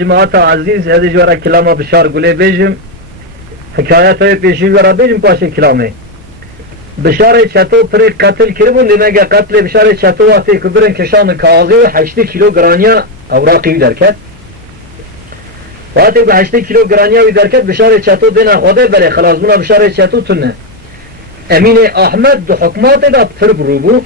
جماعت عزیز هذه جوارا كلامه بشار قولي بيجم حكايته بيشي جوارا بيجم باشي كلامه بشار چتو پر قتل کربون دمگه قتل بشار چتو واتی کبرن کشان کاغذی و 8 کیلو گرانیا اوراقی درکت واتی به 8 کیلو گرانیا وی درکت بشار چتو دینا خوده بله خلاص بنا بشار چتو تنه امین احمد دو حکمات دا پر بروبو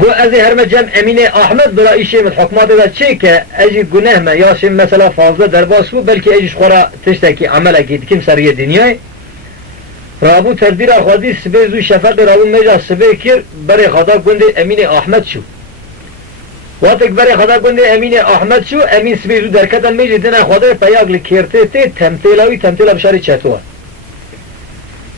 گو از هرم جمع امین احمد برا ایشه من حکمات دا چه که اجی گناه ما یا شم مثلا فاضل درباس بو بلکه اجیش خورا تشتکی عمل اگید کم سریع دنیای رابو تردیر خودی سبه زو شفق رابو میجا سبه کر برای خدا گنده امین احمد شو وقتی برای خدا گنده امین احمد شو امین سبه زو درکتن میجا دینا خدا پیاگ لکرته تی تمثیلاوی تمثیلا بشاری چطوه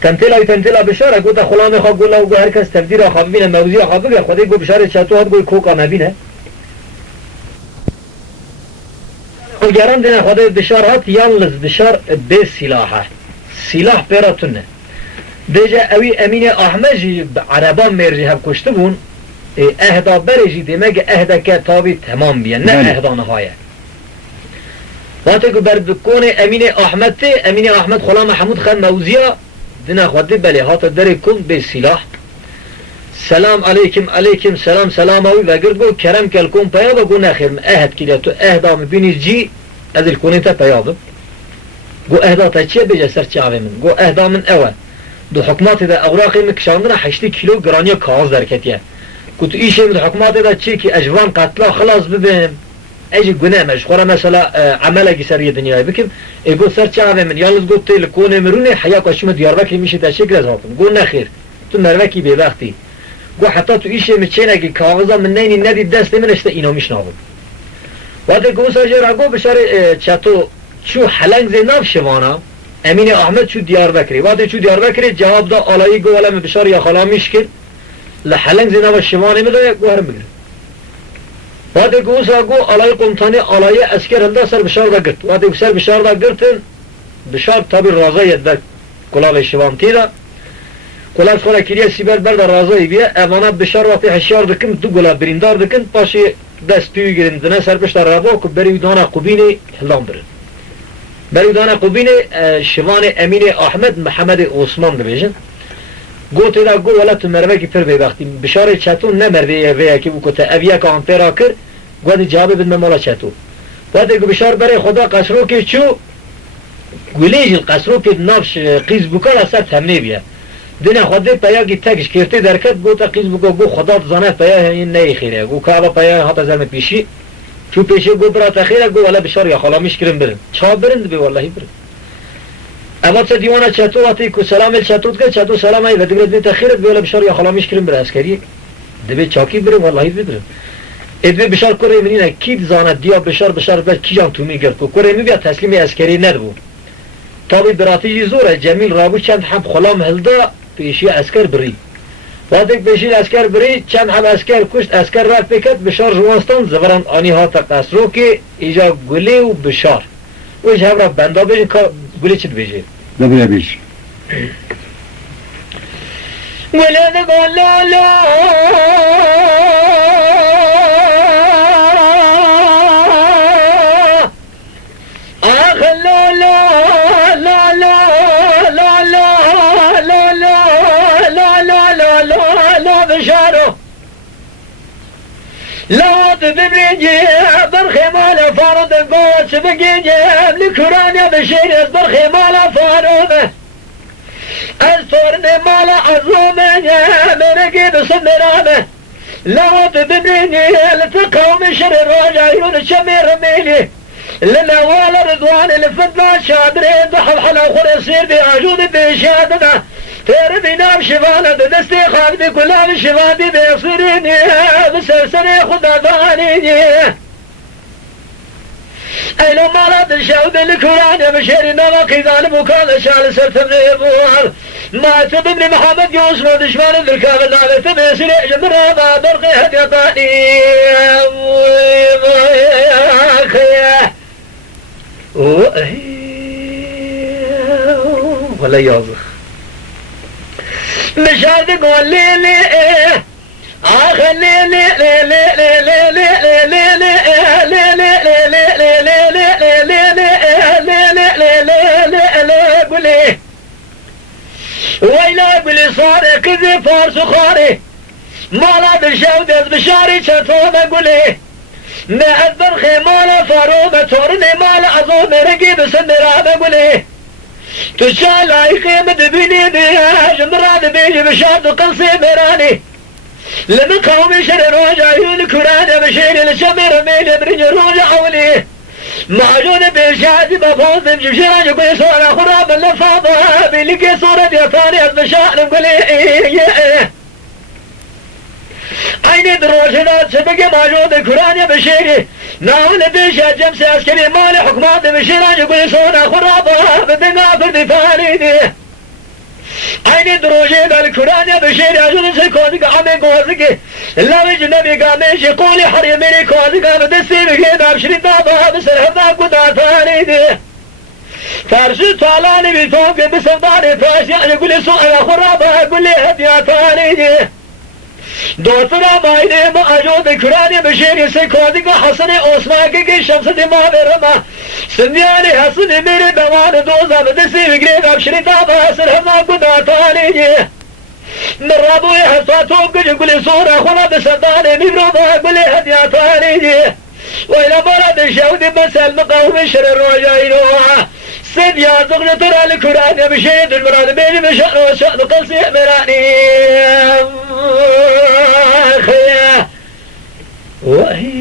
تمثیلا بشاره گوتا خلام خواه گولا و گو هر کس تردیر خواه ببینه موضوع خواه بگه خدا گو بشاری چطوه گوی کوکا نبینه گرم دینا خدا بشارات یالز بشار به سلاحه سلاح پیراتونه دیجا اوی امین احمد جی عربان مرجی هم کشته بون اهدا برجی دیمه اهدا که تابی تمام بیان نه اهدا نهایه وقتی که بردکون امین احمد تی امین احمد خلا محمود خان موزیا دینا خواهد بله هاتا داره کن به سلاح سلام علیکم سلام اوی وگرد گو کرم کل کن پیابا گو نخیر اهد کلیه تو اهدا مبینی جی از الکونی تا پیابا گو اهدا تا چیه بجه سر چاوه من گو اهدا من اوه دو حکمات دا اوراقی مکشاندن 8 کیلو گرانی کاغذ درکتیه گو تو ایشه دو حکمات دا چی که اجوان قتلا خلاص ببینم اجی گناه مش خورا مثلا عمل اگی سر یه دنیای بکم گو سر چاوه من یالز گو تیل کونه مرونه حیا کاشم دیاربکری میشه تا شکل از هاتم گو نخیر تو مروکی به وقتی گو حتی تو ایشه مچین اگی کاغذا من نینی ندی دست من اشتا اینا میشناغم وقتی گو ساجر گو بشار چطو چو حلنگ زیناف شوانا امین احمد چو دیاربکری وقتی چو دیاربکری جواب دا آلایی گو ولم بشار یا خلا میشکل لحلنگ زیناف شوانه میده گو هرم بگیره وقتی گو سا گو آلای قمتانی آلای اسکر هنده سر بشار دا گرد وقتی سر بشار دا گرتن بشار تابی رازای دا کلاب شوان تیدا کلاب خورا کلیه سیبر برد رازای بیه امانا بشار وقتی هشیار دکن دو گلاب بریندار دکن پاشی دست پیوی گرندنه سر بشتر رابا که بری دانا قبینی هلان برد بری دانا قبینی شوان امین احمد محمد عثمان ببیشن گو تیدا گو ولا تو مروه کی پر ببختی بشار چطون نمروه ویا که بو کتا اویا که آمپیرا کر گو دی جوابه بدن مالا چطون وقتی گو بشار برای خدا قصرو که چو گولیج القصرو که نافش قیز بکر اثر تمنی بیا دینا خدا پیاگی تکش کرتی درکت گو تا قیز بکر گو خدا زانه پیا این نی خیره گو کعبا پیا هاتا زرم پیشی چو پیشی گو برا تخیره گو ولا بشار یا خلا میشکرم برن چا برند بی والله برن اما تا دیوانا چطور وقتی که سلام چطور که چطور سلام ای و دیگر دی تخیرت بی ولا بشار یا خلا میشکرم بر اسکری دبی چاکی برن والله برن ادوی بشار کره منینه کی زانه دیا بشار بعد کی جان تو میگرد کو کره می بیا تسلیم اسکری ندبو تابی براتی زوره جمیل رابو چند هم خلام هلدا پیشی اسکر بری وقتی پیشی اسکر بری چند هم اسکر کشت اسکر رفت بکت بشار جوانستان زبران آنی ها تا قصرو که ایجا گلی و بشار ویش هم را بندا بیشن که گلی چید بیشه دبره بیش ولد گلالا آخ لا لا لا لا لا لا لا لا لا لا لا لا بشارو لا تبريجي برخي مالا فارد القوة سبقيجي لكرانيا بشير برخي مالا فارد الصورني مالا عزومي مرقي بصدرانه لا تبريجي لتقوم شر الرجايون الشمير ميلي لنا والا رضوان الفتنة شادرين ضحب حلا خرسير بعجود بشادنا تربي نام شفانا بدستي خاقدي كلها بشفادي بيصيريني بسرسري خدا ضانيني اي لو مالات الشاود الكوران يا بشيري نواقي ظالم وكان شال سرتبني بوال ما تبني محمد يوسف دشمان بالكامل نالي تبني سريع جمرا ما برقي هدي طاني ولا يازخ مش هذا قول لي لي آخر لي لي لي لي لي لي لي لي لي لي لي فارس خاري مالا دشاود از بشاري چطوم قولي نه برخي مالا فاروم تورني مالا عظوم رقي بسن مرام قولي تشال لايقي مدبيني دياج مراد بيجي بشاد قلصي مراني لمن قومي شر روجا عيون كراني بشيري لشمير ميلي برج روجا حولي معجون بشاد بفوز جبشيرا يقولي صورة خراب اللفاظة بيلقي صورة يطاني از بشان قولي عيني دروشنا سبقي موجود كرانيا بشيري ناول بيشا جمس عسكري مالي حكمات بشيرا يقول صونا خرابة بدنا فردي فاريدي عيني دروشنا الكرانيا بشيري عجل سيكوزك عمي قوزك اللوي جنبي قاميش يقولي حريميني كوزك بدستي بقينا بشرين دابا بسرحبنا قدا فاريدي فارسي طالاني بيتوك بسرداني فاشي يقولي صونا خرابة يقولي هديا فاريدي دوسرا ماينه ما اجود كراني بشيري سيكوزي حسني اوسماكي كي شمس دي ما برما سنياني حسني ميري بوان دوزا بدسي بقريب ابشري تابا سرهما قدا تاني مرابو يحساتو قولي صورة خلا بسداني مبروبا قولي هديا تاني وإلى مرد الشودي مسال مقاوم شر الرجاينوها سيد يا زغن ترى الكراني بشيد المراد بيجي بشأن وشأن قلسي مراني خيا وهي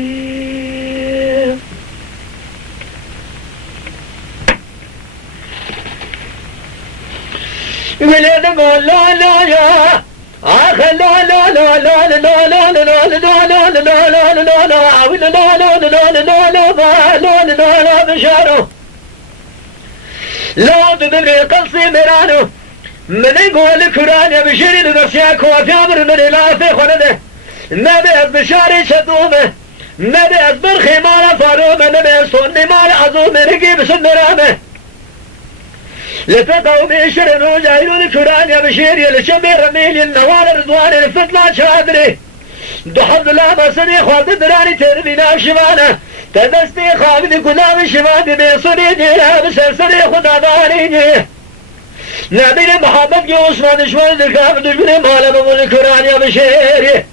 ولد قول لا لا يا آخ لا لا لا لا لا لا لا لا لا لا لا لا لا لا لا لا لا بشارو لا تدري قلصي مرانو من يقول كراني بشري لنفسيك وفيامر من الافي خلده نبي از بشاري شدومه نبي از برخي مالا فارومه نبي از صني مالا عظومه نقيب سندرامه لتقومي شرنو جايلون كراني بشيري لشبير ميلي النوال رضواني الفتلة شادري دحب الله مصري خواد دراني تربينا شمانه تدستي خابد قدام شماني بيصري جيها بسرسري خدا داريني نبي محمد عثمان شوال دكاب دجبني مالا بمول كراني بشيري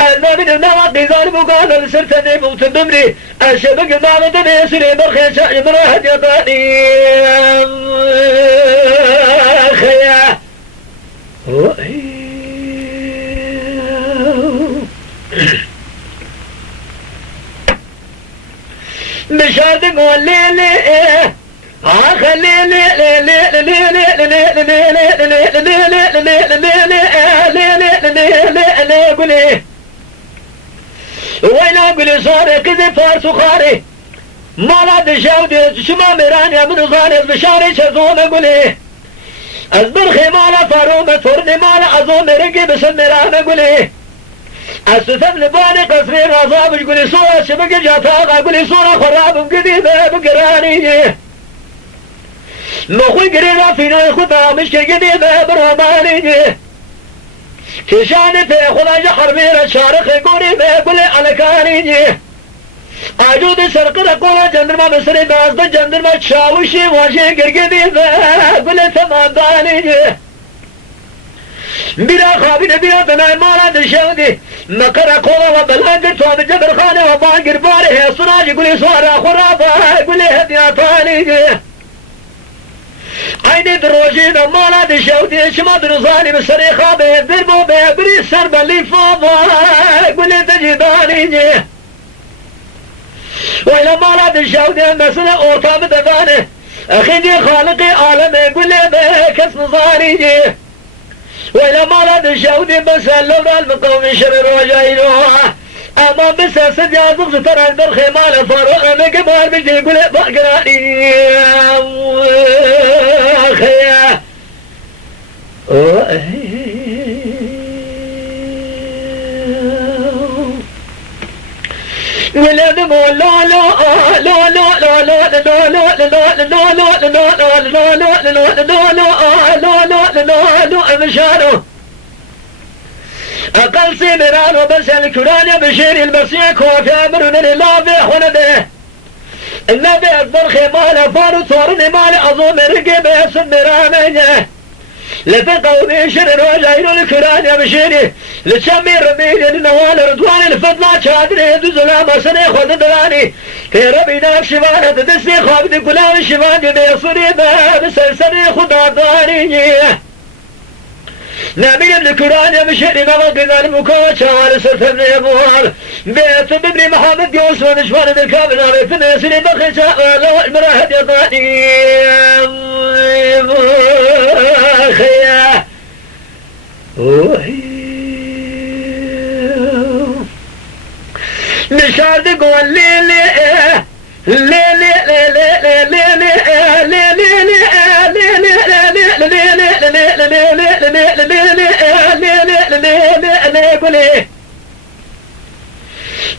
النبي نوات بيزار بقال السرطاني موت بمري الشبك مالد بيسري برخي شاي مراحد يطاني خيا مشاد قول لي لي خلي لي لي لي لي لي قولي وين قولي صار كذا فارس وخاري ما لا دشاودي شما ميراني من صار بشاري شزوم قولي أزبر خمالة فارومة فرني مالا أزوم رقي بسن ميراني قولي أستثم لباني قصري رازابش قولي صورة شبك جاتاقا قولي صورة خراب قديمة بقراني نخوي قريبا فينا خدا مشكي قديمة برهماني كشاني في خدا حربير شارخ قريبا قولي على كاني عجود سرقر قولا جندرما مصري بازد جندرما تشاوشي واجي قرقديمة قولي تمام داني بلا خابين بلا تناي مالا دشاودي مقر قولا وبلانجر تواب جبر خانه وبانجر باره صراجي قولي صورة خرابة قولي هدياتاني عيني دروجينا مالا دشاودي شما دروزاني بسري خابه دربو بيبري سربا اللي فاضا قولي تجداني وإلى مالا دشاودي مثلا أورطا بدفانه أخيدي خالقي عالمي قولي بكس نظاري وإلى مالا دشاودي بسال لولا المقوم شرر وجاينوها أما بس أسد يازق ترى البرخي مالا فاروق أنا كبار بجي قولي بقراني خيا ولد مول لا لا لا لا لا لا لا لا لا لا لا لا مشانو أقل سيمران وبس الكرانيا بشير المسيح وفي أمرنا لله حنده النبي أكبر خمال فارو صورني مال أظوم رقب يسن مرامي لتقوم شر وجاير الكران يا بشيري لتشمي رميل النوال رضوان الفضل شادر دزلا مسني خد دراني ترى بينا شبانة تدسي خابد كلام شبان بيصري باب سلسلي خدا داري نبي الكران يا بشيري ما بقينا المكوى شوال سرفن يبوال بيت ببني محمد يوسف نشوان بالكامل بيت نسري بخشاء لو المراهد يطاني خيا نشارد قول لي لي لي لي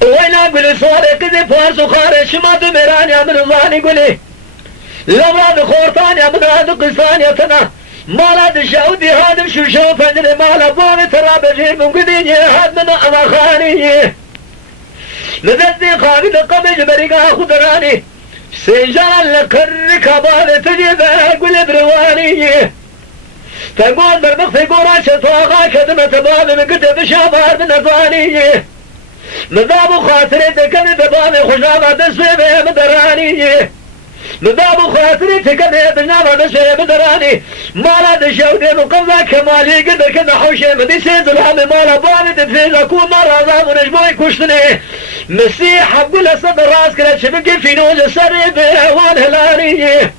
وين اقول صارك ذي فارس وخارج ما دمران يا من الله قولي لما بخورتان يا من هذا قصان يا تنا مالا دشاودي هذا شو شوفن مالا بوم ترى بجيب من قديني هذا من أمخاني لذي خالد قبل بريقا خضراني سيجان لكر كبار تجيب قل برواني تقول برمخ في قراشة واغا كدمة باب من كتب شابار من أفاني مذاب خاطري تكن بباب خشابة تسوي مدراني مذاب خاطري تكن بنابة تسوي مدراني مالا دشاودي مقضى كمالي قدر كنا حوشي مدي سيد الهم مالا بابي تدفيز اكون مرة ذاب ونجموي كشتني مسيح بقول صدر راس كلا شبكي في نوز السريب والهلالي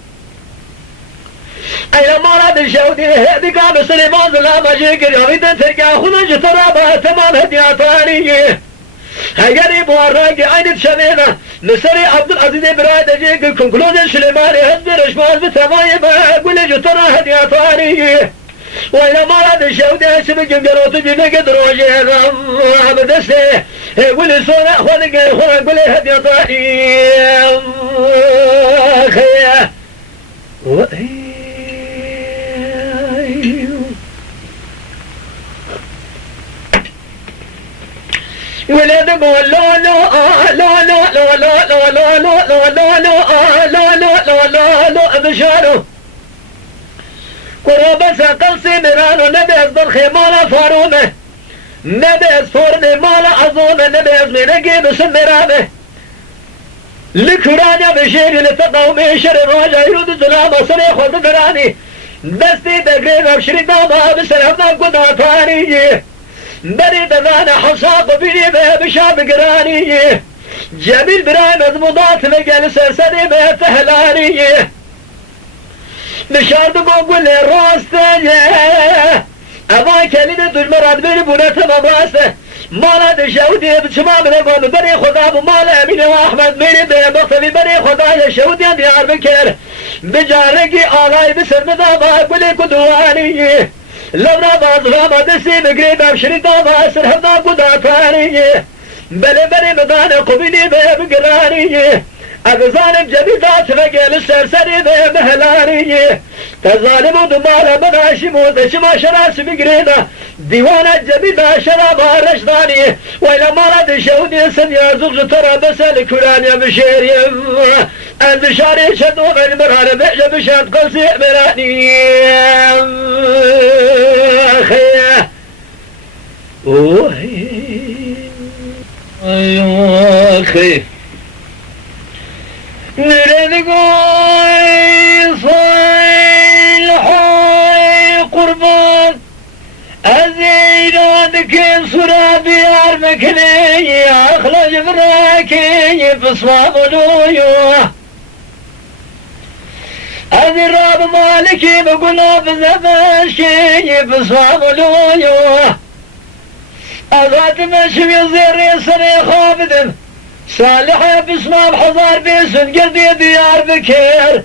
ايلا مالا دشاودي هدي قام سليمان ظلام اجيكر يويدا ترقى خلج ترابا تمام هدياتاني هيري بوراقي عينت شميمة نسري عبد العزيز براد اجيك كونكلوز سليماني هدي رشمال بثمايب قولي جترا هدياتاني وإلى مرض الشودة سبق جلوت جيبك دروجي بدسته قولي صورة خلق قولي هدياتاني خيا ولاد قول لا لا لا لا لا لا لا لا لا لا لا لا لا لا لا بشارو قرابة سقلسي مرانو نبي أصدر خيمانا فارومه نبي أصفرني مالا عظومه نبي أزمينكي بسمرانه لكرانيا بشيري لتقومي شر راجع يرود الظلامة صريخ وضدراني دستي تقريب أبشري دوما بسلامنا قداتاني بريد ذانا حصاق بيني بشاب قراني جميل براي مضمضات مجال سرسري بتهلاني نشارد بقول لي راسته أبا كلمة دجمرات بيني بونته مبراسته مالا دشاودي بشمام نقوم بري خدا بمالا أمين وأحمد بيني بمختبي بري خدا يشاودي ديار بكير بجارقي آلاي بسر مذابا قولي كدواني لونا باظلامة دسي بقريب أبشري دوما سرحبنا قداتاني بلي بلي مدانا قبيلي بقراني أبزانب جبيدات فقيل السرسري بمهلاني تظالم دمالا مناشي موت شما شراس بقرينا ديوانا جبيدا شرابا رشداني وإلى مالا دشاودي سنيا زغج ترى بسال كران يا بشيري أنت شاري شدو من مرانة بيجا بشاد قلسي مراني أخي أخي نريد قوي صيلحوي قربان أزيد عندك صرابي عرمكني أخلج براكي بصواب ولويوه أذي الراب مالكي بقوله بزباشي بصواب ولويوه أذات مشي زيري سري خابدن صالح بسمام حضار بيسن قلبي ديار بكير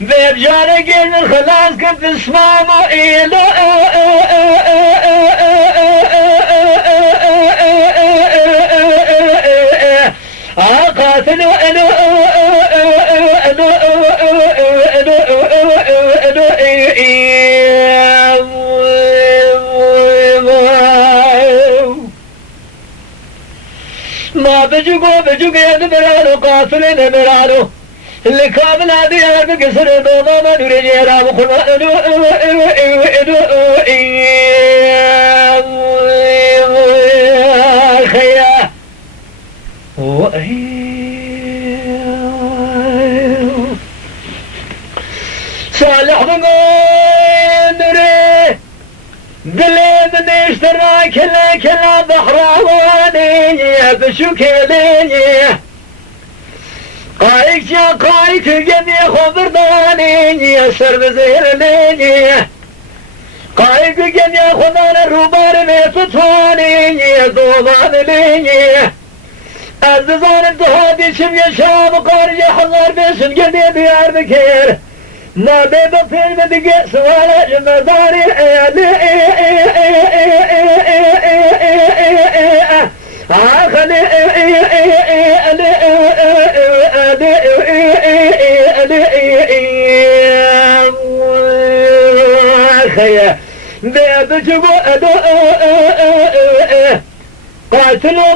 بيب جارقين من خلاص كنت بسمام وإيلو قاتلوا ما بجوقو يا نمرانو قاتلين نمرانو اللي كامل هذه بقصر دوما ما نريد يرى خيا صالح بقدري دلي من اشترى كلا بحراواني بشوكيلي قايك يا قايك جميع خبر داني سر بزيرني قايك جميع خبر الروبار ميفتواني دومان لي الززان الدهادي شم يشام قارج حضر بسن جميع ديار بكير ما بيبا فيلم دقاء سوالا جمداري خيا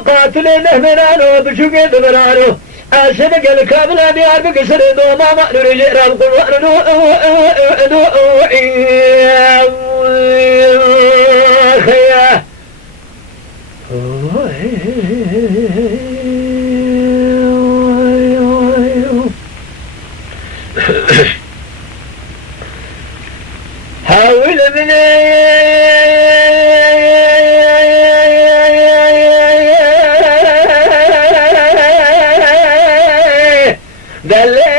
قاتلوا نهمنانو بشوكي دمنانو أشبك الكامل أبي أربك سردو ما مأنو رجير القرآن خيا حاول مني دليل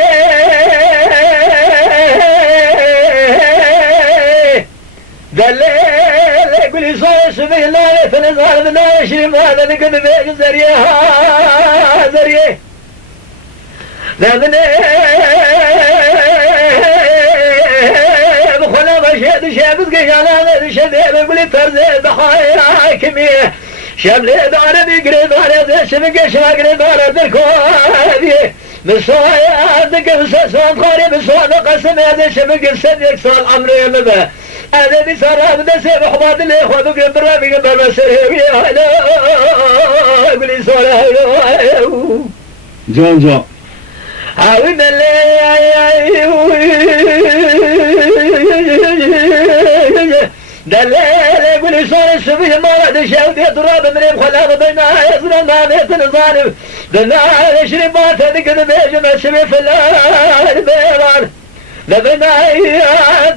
قولي صوي سبيل الله فنزال بنا يشري ماذا نقول بيك زريه لابني بخلا بشهد شابت قشانا شبيب قولي فرزي بحايا كمية شبلي داربي قريب على شبك شاقريب على ذكوابي بصايا ذكر سسوان خاري بصوان قسم هذا شبك السديك صال عمري مبا هذا بصار هذا سيب حباد اللي يخوضوا قبل ربي قبل مسيري هلا قولي صار جون عاود دليل قولي صار السبيل ما رد شاود يضرب من يبخل بينا يصير ما بيت الظالم دنا يشرب ما تذكر بيجم السبيل في البيران لبنا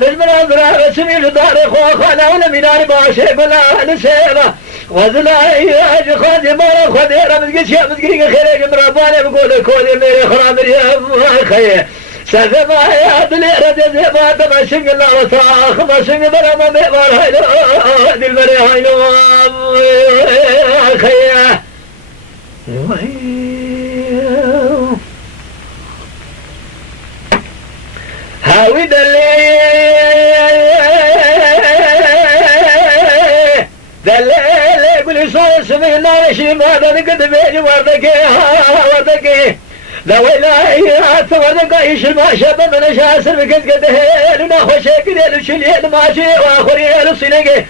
بالمناظرة بسميل داري خوانا ولا ميناري باشي بلا نسيبا وزلا ياج خادي مالا خديرا مزقشي مزقريق خيريق مراباني بقول كودي ميري خرامري خيه سافما يا دلي رجل ما دمع شنق الله وطاخ ما شنق بلا ما ميبار هيلو دي المري هيلو خيه هاوي دليل قولي صوي سبيل الله يشري ماذا نقد بيجي وردكي لا ويلا وردك يشري ما شاب من شاسر بقد قدهين وناخو شاكل يلو ماشي واخر يلو صينيقي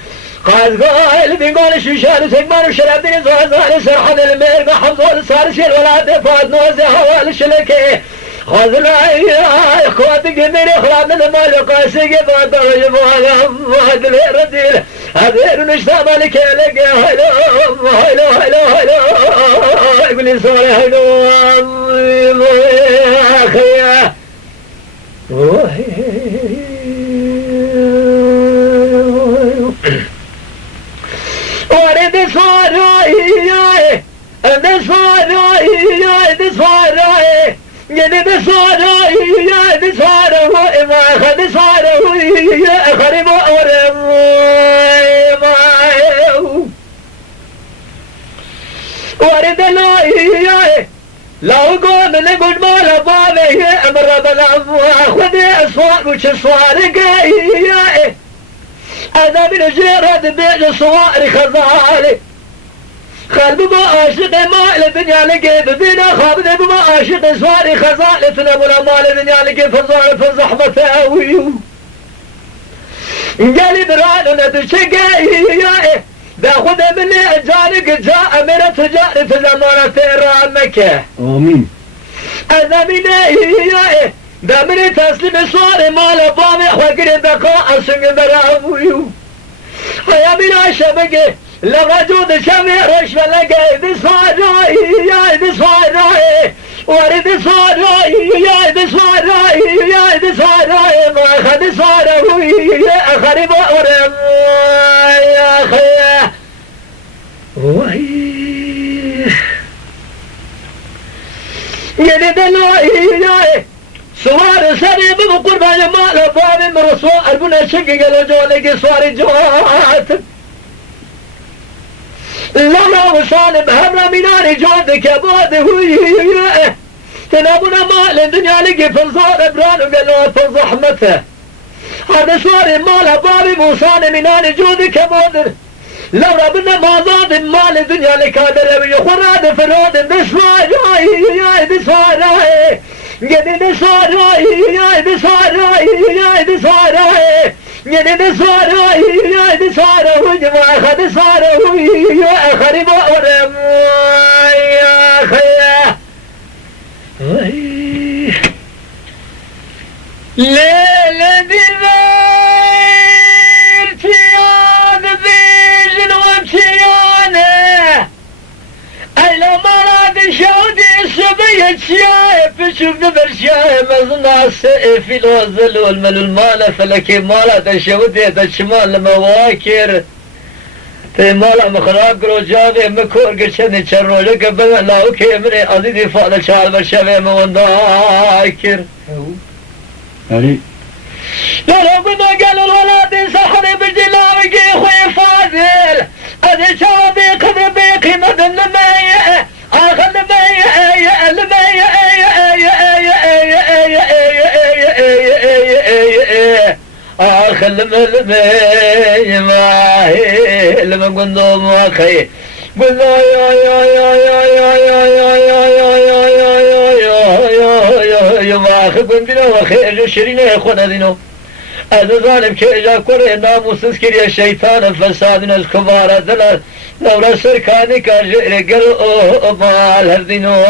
قال بيقول شوشان سيقمان وشراب دين زوازان سرحان المير حفظون صار شيل ولا دفاد نوزي هوال الشلكي خذنا يا اخواتك من اخوات من المال قاسي بعد هذا الرديل هذا نشتا مالك لك هلو يقول لي صالح هلو اخي ورد صاراي انا صاراي يدي بصاره يا بصاره ما خد صاره يا خرب ورم ما ورد لا قوم نقول ما لا بابي امر بلا خذ اصوات وش صوارق يا انا من جرد بين صواري خزالي قلبي ما عاشق مال الدنيا لقي ببينا خابني بما عاشق سواري خزالتنا ولا مال الدنيا لقي فزار في زحمة اويو قالي برانو ندشقي باخذ مني اجانك جاء من تجاري في زمانة مكة امين أنا من إيه دمري تسليم صار مال بامي خاكر دقاء أسنج برامو هيا من عشبك لما جود شمي رش فلقى إذ صار يا إذ صار وارد صار يا إذ صار يا إذ صار ما خد صار يا خرب أورم يا خيا يدي دلوي سوار سري بقربان مال بابي مرسو أربنا شقق الوجولك سوار جوات لما وصال بهمنا منار جودك يا باد هوي تنابنا مال الدنيا لقي فنصار ابران وقالوا فزحمته هذا سوار مال بابي موصال منار جودك يا باد لو ربنا ما ضاد مال الدنيا لكادر يخراد فراد بسوار يا بسوار يدي صار يا دي صار يا دي صار يدي صار يا دي صار وجماعة خد صار يا خرب أورم يا خيا ليلة دي تيان بيجن ومتيانه أي لو مراد شودي السبية شايف شوف نبر شايف مزنا في الوزل والمل المال فلكي مالا تشودي تشمال مواكر تمالا مخراب قرو جاوي مكور قرشن تشرولك بنا لاوكي مني عزيزي فاضل شعال برشاوي موانداكر لو قلنا قالوا الولاد صحني بالجلاوي خوي فاضل أدي شعبي قد بيقي مدن لمية آخر لمية لمية آخر لمية معي لما قلنا ما خي قلنا يا ما أخي قلنا وخير شرين يا أخونا دينو هذا ظالم كيجا كوري ناموسس كريا شيطان فسادنا الكبار دلال لو رسر كاني كاجر قل مال هردينو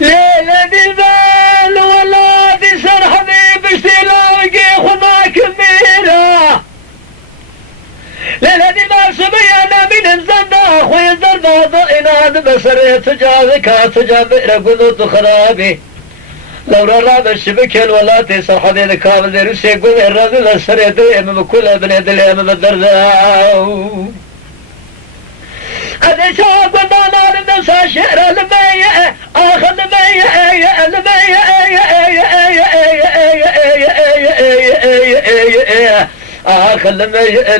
ليلة دي البال ولا دي سر حبيب اشتلاقي خما كبيرة ليلة دي البال سبيانا من الزندا خوي الزربا ضئنا بسرية تجاذكا تجابئر قدود خرابي لو رابع الشبكة الولاتي صرحة ذي الكامل ذي روسيا يقول الرجل السريع دائما بكل ابن يد اليم بالدرداء هذا شاب قلنا لنسى شعر المية آخر المية آخر المية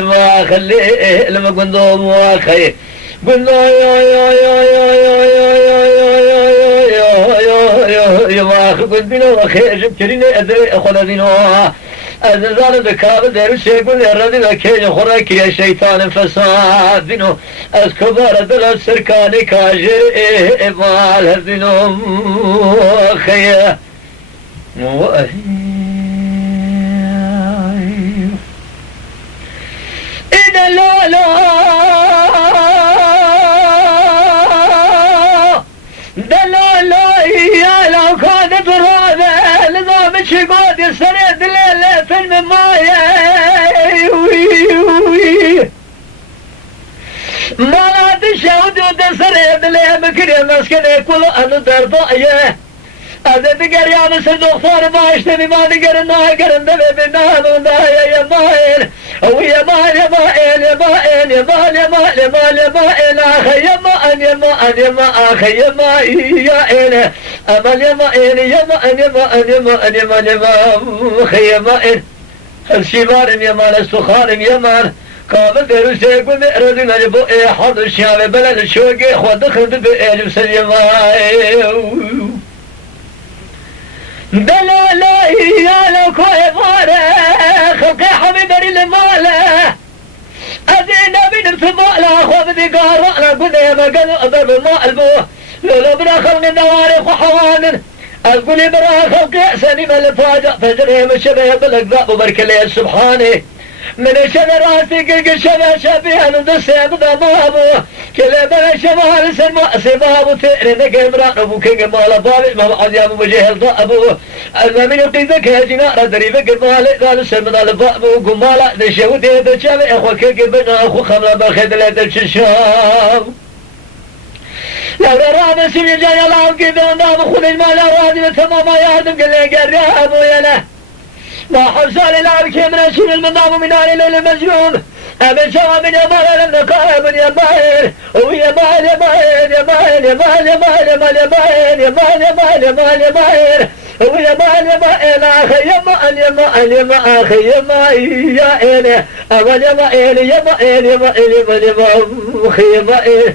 ما خلي لما قلنا مواخي قلنا يا ما أخي قلت بنا وخير جبتريني أدري أخونا دينوها أزال ذكاب دير سيقول يا رجل كي يخرك يا شيطان فساد دينو أسكبار دل سركاني كاجر إبال هردينو خيا إذا لا يا لو كانت راضة نظام شقود يسرد الليلة في المايه ما لا تشهد وتسرد الليلة بكري مسكنة كل أنو درضاية هذا دقر يا مصر دكتور ما اشتري ما دقر الناها قرن دبي بالنهار وناها يا ماهر ويا ماهر يا ماهر يا ماهر يا ماهر يا ماهر يا ماهر يا ماهر أخي يا ماهر يا ماهر يا ماهر أخي يا ماهر يا إله أمل يا ماهر يا ماهر يا ماهر يا ماهر يا ماهر يا ماهر أخي يا ماهر الشبار يا ماهر السخار يا ماهر قابل دروس يقول رجل يبو حظ الشعب بلد الشوقي خود خد بأجل سليمان دلالا يا لو كويفارة خلقي حبيب المالة أدينا من الفضالة خذ ذي قارئنا قل يا مقل أضرب الماء البوه لو برا خلق النوارق وحوانن أقول برا خلق سليم الفاجأ فجر يا مشبه بالأقذاب وبرك لي سبحانه من الشبه راسي كل شبه شبيه ندسي بضبابه كل بلا شبه لسلماء سبابه تئرنك امران ابو كيك مالا بابي ما بعد يا ابو بجهل ضابه المامين يقيدك يا جناء ردري فكر مالي قال السلم ذا لبابه قمالا دشو دي دشابي اخو كيك بنا اخو خملا بخدلة الشام لو رابع سمي جاي الله كذا نام خذ المال وادي تمام ياردم قال لي قرب ويلا ما حصل لا بكمل شيل المنام من علي المجنون أبن شام من يمال لم نقاب من يمال ويا مال يا مال يا مال يا مال يا مال يا مال يا مال يا مال يا مال يا مال ويا مال يا مال أخي يا مال يا مال يا مال أخي يا مال يا إله أمال يا مال يا مال يا مال يا مال يا مال أخي يا مال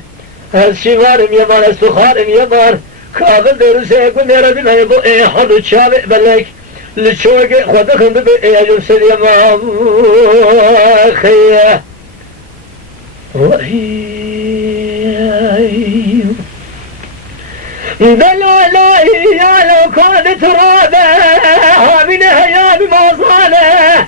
الشمار يمان استخار يمان كابل درسه يكون يردنا يبو ايه حدو تشابه بلك لشوك خودك خندب ايه يوسف يمان خيه دلو لا يا لو كان ترابه من هيا بمصاله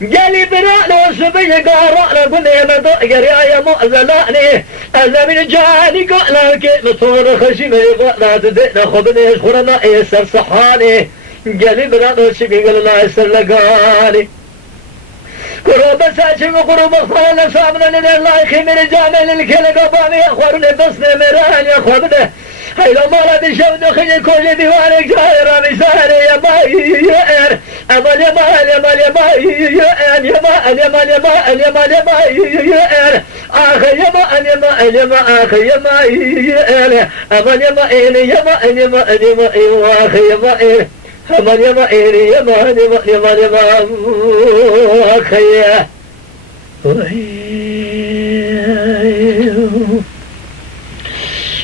قالي برأنا وسبي قارأنا قلنا يا مدقر يا مؤذلاني أنا من جاني قلنا كيف مطور خشيمة يبقنا تدئنا خبني خورنا يسر صحاني قالي برأنا وسبي قلنا يسر لقاني قروب ساجم وقروب اخوانا صابنا لنا الله يخي من جامل الكل قبامي اخوارنا بصنا مران يا اخوارنا هاي لو مالا بشود خجل كل ديوانك جايرة مساري يا ماي يا أمال يا مال يا مال يا ماي يا يا مال يا مال يا مال يا مال يا ماي يا أخي يا مال يا مال يا مال أخي يا ماي يا أمال يا مال يا مال يا مال يا مال أخي يا مال أمال يا مال يا مال يا مال يا مال يا مال أخي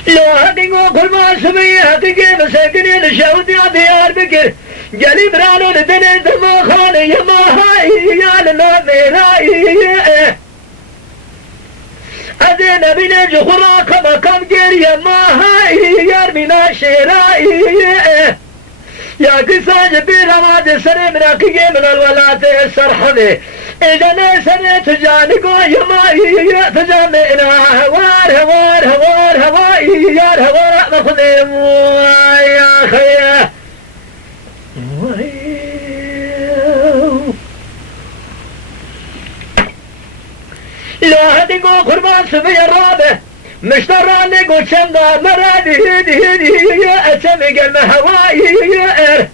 لو هدي وكل ما سميتك مساكني لشوتي ديار بكر جالي برانو لدني دما خاني يا ما هاي يا لا ميراي أدينا بنا جخرا كما كم جير يا ما هاي يا رمينا شيراي يا قصاج بيرا ما دسري من أكيد من الولاد السرحمي إذا نسني تجاني يا ما هي تجامعنا هوار هوار هوار هوار يا هوار مخدم يا أخي لو هدي قربان سبي الرابع مشتراني قو شمدا مرادي هدي يا أسمي قلب هواي يا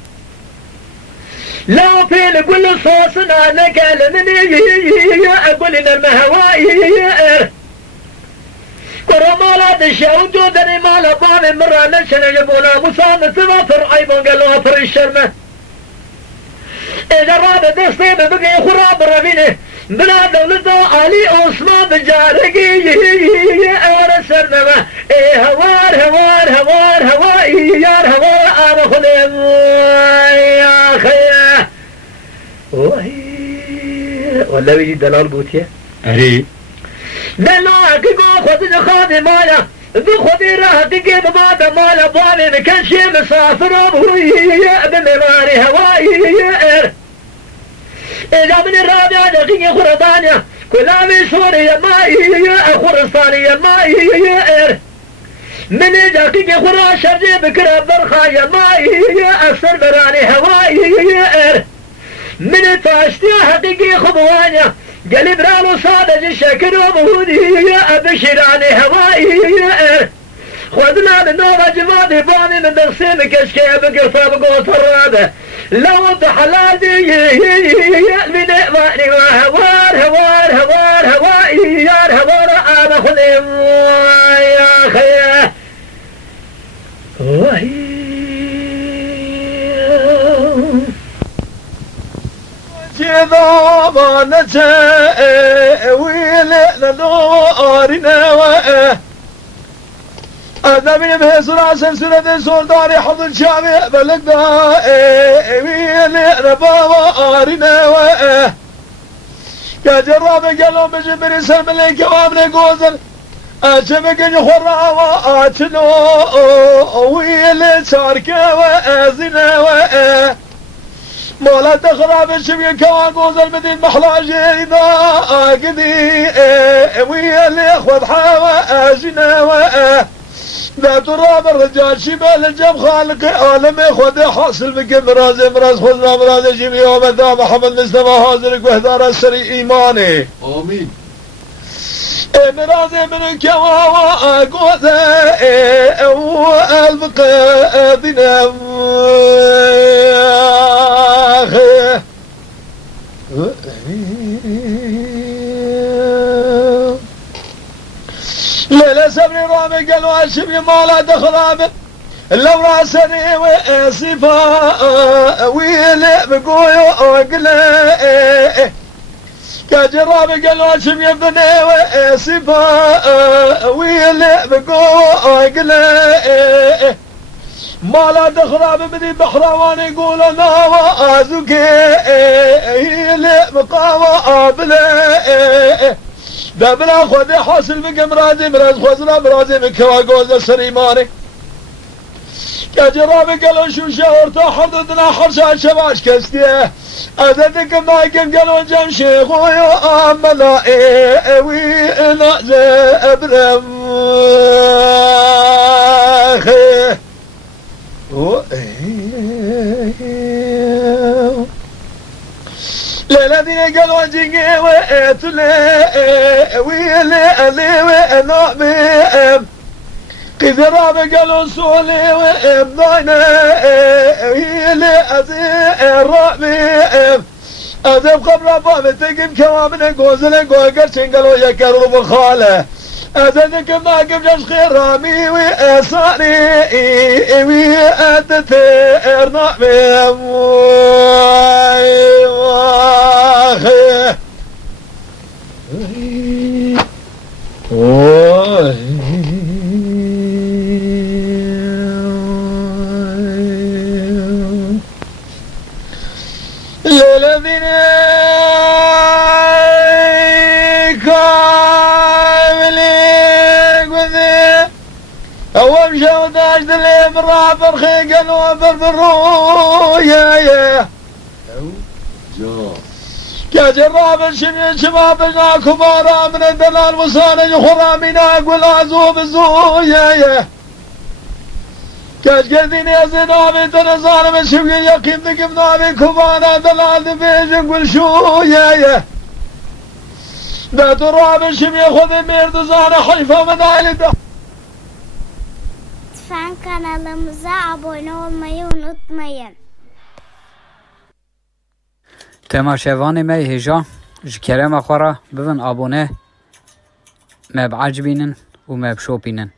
لو في كل صوصنا نقل مني أقول إن المهواي كرمالات الشعود جودني مالا بامي مرة نشنا يبونا مصامة سوافر عيبون قالوا أفر الشرمة إذا رابط دستي ببقي خراب رفيني بلا دولة علي عثمان بجارقي ورسرنا إيه هوار هوار هوار هوار يار هوار أنا خليم يا أخي ولا بيجي دلال قوتيه أري دلال كيكو خذ خذ مايا بخذي راحتي كيف بعد مالا بامي مكان شي مسافر أبوي بمراري هواي إذا من الرابع دقيقة خردانيا كلامي سوريا ماي خرستانيا ماي من دقيقة خرا شرجي بكرة برخايا ماي أسر براني هواي من تاشتي حقيقي خبوانيا قلب رالو صادج شكر ومهودي أبشراني هواي خذنا من نوبة جمادي باني من درسيم كشكي بقرفة بقوط الرابع لو بحلادي من إقباني وهوار هوار هوار هوائي يار هوار أنا خذهم يا أخي جذا ما نجا ويلنا نورنا هذا من بهسرع سلسلة سلطاني حظ الشامي بلقنا ويلنا بابا آرنا يا جراب قالوا بجبري سلم لك وامن قوزن أجبك نخرع وآتنو ويلي تارك وآزنا مولا تخرب شبيه كوان قوزل بدين محلاجي إذا قدي ويا اللي أخوض حوا جناوة لا تراب الرجال شبال الجم خالق عالم خود حاصل بك مراز مراز خذنا مراز جميع يوم ذا محمد مصطفى حاضرك وهدار السري إيماني آمين مراز من كواوا قوة والبقاء دينا ليلة سبري رامي قالوا الشبي ما لا دخل لو راسني وصفا ويلي بقوي وقلي كجرابي قالوا الشبي بني وصفا ويلي بقوي وقلي ما لا دخل بدي بحروان يقول انا وازوكي يلي بقاوى بلي دابنا خذي حاصل بك مرازي مراز خزنا مرازي من كواقوز السريماني كجرابي قالوا شو شاورتا حضرتنا حرشا شباش كستيه أذنك ما يقم قالوا جم شيخ ويا ملائي وينا زبرم للذين قالوا جيني واتلي ويلي ألي ونعمي قذرابي قالوا سولي وابناينا ويلي أزي الرعمي أذب قبل بابي تقم كوامنا قوزنا قوقرشن قالوا يكروا بالخالة أذنك ما قبلش خير رامي وأساني وأدت الرعمي الذين كاملين وذي أول شو داش دلي برابر خيقل وبربرو يا كجراب الشمي شبابنا كبارا من الدلال وصانج خرامنا والعزوب الزويا كاجقدين يا زنابي تنظالم الشمي يقيم ذكب نابي كبارا دلال دبيج قل شو يا لا تراب الشمي خذ ميرد زانا حيفا مدايل ده Lütfen kanalımıza abone olmayı unutmayın. تماشاواني ماي هجا جكرم اخورا ببن ابونه ما بعجبينن وما بشوبينن